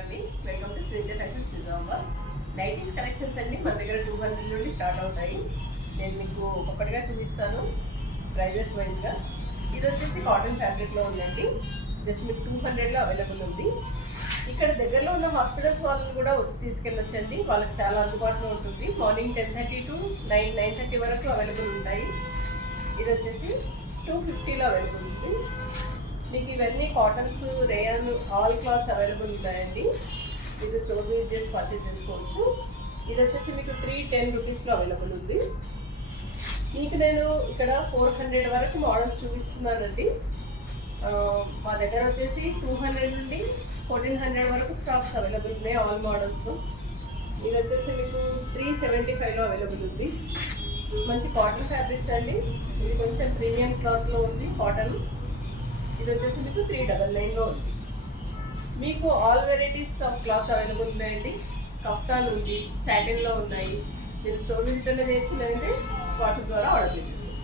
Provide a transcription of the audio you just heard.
అండి. Welcome to Sridevi fashions Nizamabad. Nighties collections అన్ని మన దగ్గర 200 నుండి స్టార్ట్ అవుతాయి. నేను మీకు ఒక్కొక్కటిగా చూపిస్తాను ప్రైజెస్ వైజ్గా. ఇది వచ్చేసి కాటన్ ఫ్యాబ్రిక్లో ఉందండి. జస్ట్ మీకు 200లో అవైలబుల్ ఉంది. ఇక్కడ దగ్గరలో ఉన్న హాస్పిటల్స్ వాళ్ళని కూడా వచ్చి తీసుకెళ్ళొచ్చండి. వాళ్ళకి చాలా అందుబాటులో ఉంటుంది. మార్నింగ్ 10:30 to 9:30 వరకు అవైలబుల్ ఉంటాయి. ఇది వచ్చేసి 250లో అవైలబుల్ ఉంది. మీకు ఇవన్నీ cottons, rayon, all clothes available ఉంటాయండి. మీరు స్టోర్ విజిట్ చేసి పర్చేస్ చేసుకోవచ్చు. ఇది వచ్చేసి మీకు 310 రూపీస్లో అవైలబుల్ ఉంది. మీకు నేను ఇక్కడ 400 వరకు మోడల్స్ చూపిస్తున్నానండి. మా దగ్గర వచ్చేసి 200 నుండి 1400 వరకు స్టాక్స్ అవైలబుల్ ఉన్నాయి ఆల్ మోడల్స్లో. ఇది వచ్చేసి మీకు 375లో అవైలబుల్ ఉంది. మంచి కాటన్ ఫ్యాబ్రిక్స్ అండి. ఇది కొంచెం ప్రీమియం క్లాత్లో ఉంది కాటన్. ఇది వచ్చేసి మీకు 399లో ఉంది. మీకు all varieties of clothes available ఉన్నాయండి. కఫ్తాన్ ఉంది, సాటిన్లో ఉన్నాయి. మీరు స్టోర్ విజిట్ అనేది చేయొచ్చు, లేదంటే వాట్సాప్ ద్వారా ఆర్డర్ చేసుకోవచ్చు.